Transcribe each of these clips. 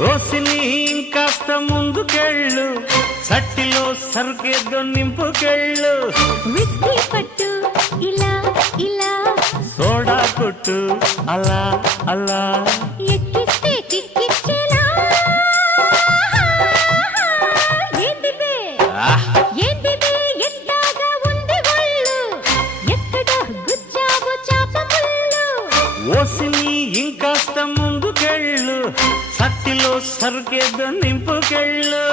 ఓసిని ఇంకాస్త ముందుకెళ్ళు, సట్టిలో సరుకేదో నింపుకెళ్ళు. విస్కీ పట్టు ఇలా ఇలా, సోడా కొట్టు అలా అలా, ఎక్కిస్తే కిక్కిచ్చేలా. ఏంటిదే ఏంటిదే ఎంతగా ఉంది ఒళ్ళు, ఎక్కడ గుచ్చావు చాప ముళ్ళు. ఓసిని ఇంకాస్త ముందుకెళ్ళు, సట్టిలో సరుకేదో నింపుకెళ్ళు.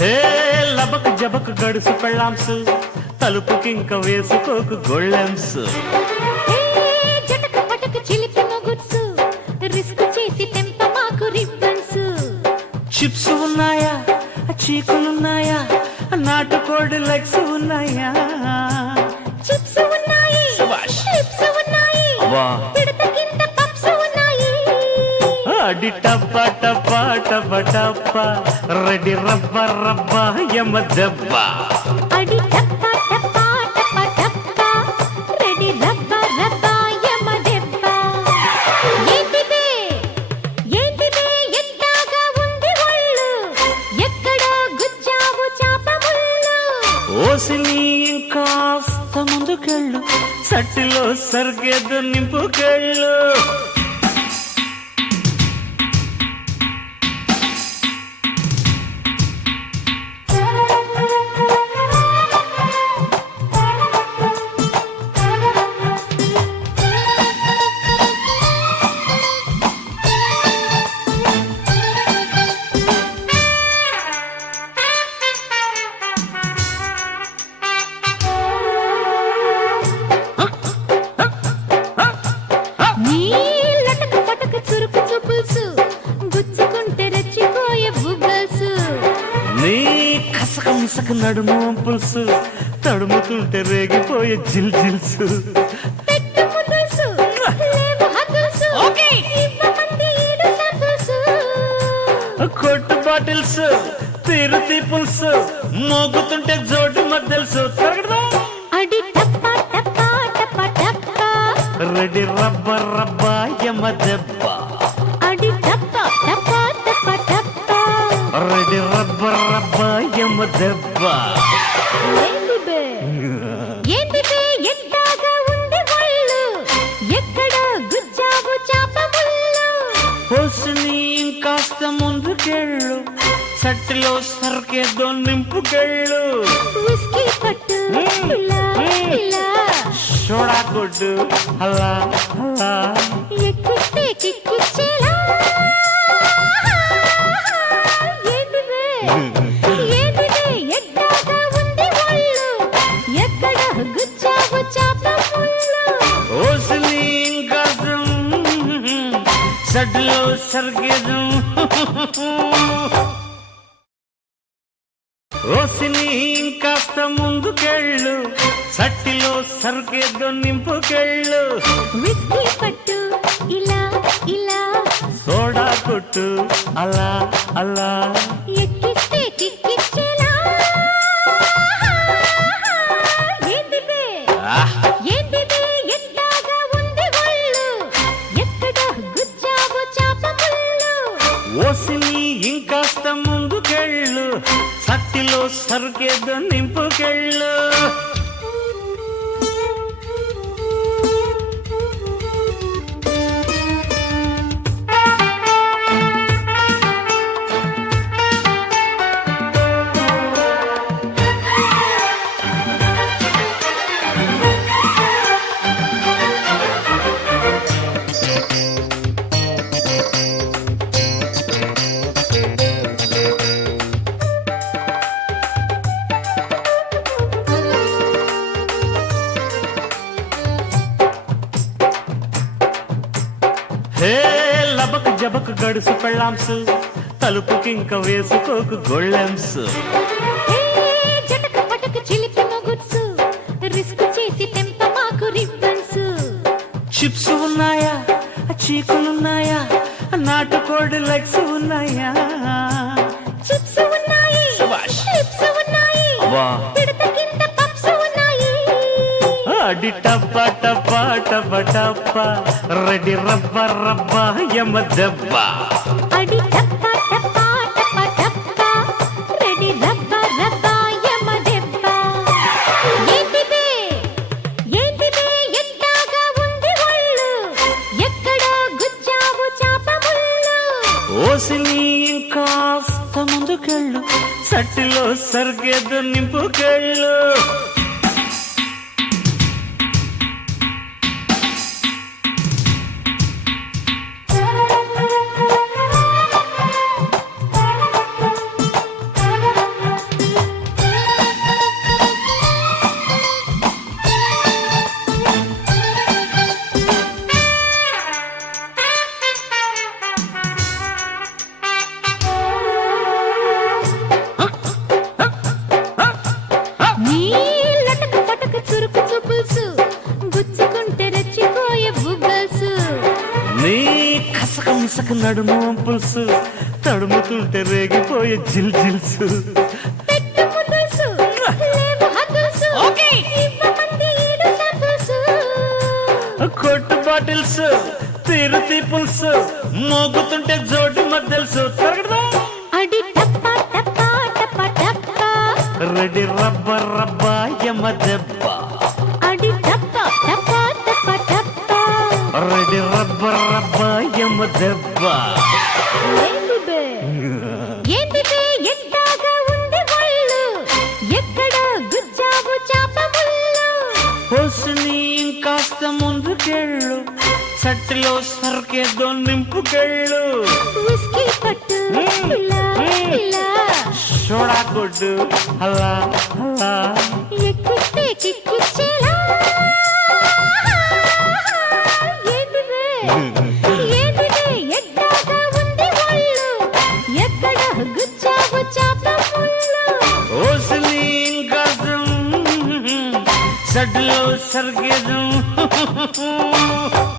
హే లబక్ జబక్ గడుసు పెళ్ళాంసు, తలుపుకింక వేసుకోకు గొళ్ళెంస్. జటక పటక చిలిపి మొగుడ్సు, రిస్క్ చేసి తెంప మాకు రిబ్బన్స్. చిప్స్ ఉన్నాయా, చీకులున్నాయా, నాటుకోడి లెగ్స్ ఉన్నాయా? చిప్స్ ఉన్నాయి, శభాష్. చిప్స్ ఉన్నాయి, వా. పిడత కింద పప్స్ ఉన్నాయి. అడి టప్ప టప్ప టప్ప టప్ప, రెడీ రబ్బ రబ్బ యమ దెబ్బ. అడి టప్ప టప్ప టప్ప టప్ప, రెడీ రబ్బ రబ్బ యమ దెబ్బ. ఏంటిదే ఏంటిదే ఎంతగా ఉంది ఒళ్ళు, ఎక్కడ గుచ్చావు చాప ముళ్ళు. ఓసిని ఇంకాస్త ముందుకెళ్ళు, సట్టిలో సరిగేదో నింపుకెళ్ళు. నీ లటక పటక చురుకు చూపుల్సు, గుచ్చుకుంటే రెచ్చిపోయే బుగ్గల్స్. నీ కసక ముసక నడుము పులుసు, తడుముతుంటే రేగిపోయే జిల్ జిల్సు. పెట్టు ముద్దుల్సు, లేవు హద్దుల్సు, ఇవ్వమంది ఈడు సంపుల్సు. కొట్టు బాటిల్స్, తిరుతి పులుసు, మోగుతుంటే జోడు మద్దెల్సు. అడి టప్ప టప్ప టప్ప టప్ప, రెడీ రబ్బ రబ్బ యమ దెబ్బ. అడి టప్ప టప్ప టప్ప టప్ప. రెడీ రబ్బ రబ్బ యమ దెబ్బ. ఏంటిదే ఏంటిదే ఎంతగా ఉంది ఒళ్ళు, ఎక్కడ గుచ్చావు చాప ముళ్ళు. ఓసిని ఇంకాస్త ముందుకెళ్ళు, సట్టిలో సరుకేదో నింపుకెళ్ళు. విస్కీ పట్టు ఇలా ఇలా, సోడా కొట్టు అలా అలా, ఎక్కిస్తే కిక్కిచ్చేలా. ఏంటిదే ఏంటిదే ఎంతగా ఉంది ఒళ్ళు, ఎక్కడ గుచ్చావు చాప ముళ్ళు. ఓసిని ఇంకాస్త సట్టిలో సరుకేదో. ఓసిని ఇంకాస్త ముందుకెళ్ళు, సట్టిలో సరుకేదో నింపుకెళ్ళు. విస్కీ పట్టు ఇలా ఇలా, సోడా కొట్టు అలా అలా, ఎక్కిస్తే కిక్కిచ్చేలా. ఏంటిదే ఏంటిదే ఎంతగా ఉంది ఒళ్ళు, ఎక్కడ గుచ్చావు చాప ముళ్ళు. ఓసిని ఇంకాస్త ముందుకెళ్ళు, సట్టిలో సరుకేదో నింపుకెళ్ళు. హే లబక్ జబక్ గడుసు పెళ్ళాంసు తలుపుకింక వేసుకోకు గొళ్ళెంసు ఏ జటక పటక చిలిపి మొగుడ్సు రిస్క్ చేసి తెంప మాకు రిబ్బన్స్ చిప్స్ ఉన్నాయా చీకులున్నాయా నాటుకోడి లెగ్స్ ఉన్నాయా చిప్స్ ఉన్నాయి శభాష్. చిప్స్ ఉన్నాయి వా. పిడత కింద పప్స్ ఉన్నాయి అడి టప్ప టప్ప టప్ప టప్ప రెడీ రబ్బ రబ్బ యమ దెబ్బ అడి టప్ప టప్ప టప్ప టప్ప రెడీ రబ్బ రబ్బ యమ దెబ్బ ఏంటిదే ఎట్టాగా ఉంది ఒళ్ళు ఎక్కడ గుచ్చావు చాప ముళ్ళు ఓసిని ఇంకాస్త ముందుకెళ్ళు సట్టిలో సరిగేదు నింపుకెళ్ళు నీ లటక పటక చురుకు చూపుల్సు గుచ్చుకుంటే రెచ్చిపోయే బుగ్గల్స్ నీ కసక ముసక నడుము పులుసు తడుముతుంటే రేగిపోయే జిల్ జిల్సు పెట్టు ముద్దుల్సు లేవు హద్దుల్సు ఇవ్వమంది ఈడు సంపుల్సు కొట్టు బాటిల్స్ తీరు తీపుల్స్ మోగుతుంటే జోడు మద్దెల్సు తరగడదా అడి టప్ప టప్ప టప్ప టప్ప రెడీ రబ్బ రబ్బ యమ దెబ్బ అడి టప్ప టప్ప టప్ప టప్ప రెడీ రబ్బ రబ్బ యమ దెబ్బ ఏంటిదే ఎట్టాగా ఉంది ఒళ్ళు ఎక్కడ గుచ్చావు చాప ముళ్ళు పోసుని ఇంకాస్త ముందుకెళ్ళు సట్టిలో సరికేదో నింపుకెళ్ళు విస్కీ పట్టు ఇలా ఇలా సోడా కొట్టు అలా అలా ఎక్కిస్తే కిక్కిచ్చేలా ఏంటిదే ఎట్టాగా ఉంది ఒళ్ళు ఎక్కడ గుచ్చావు చాప ముళ్ళు ఓసిని ఇంకాస్త సట్టిలో సరికేదో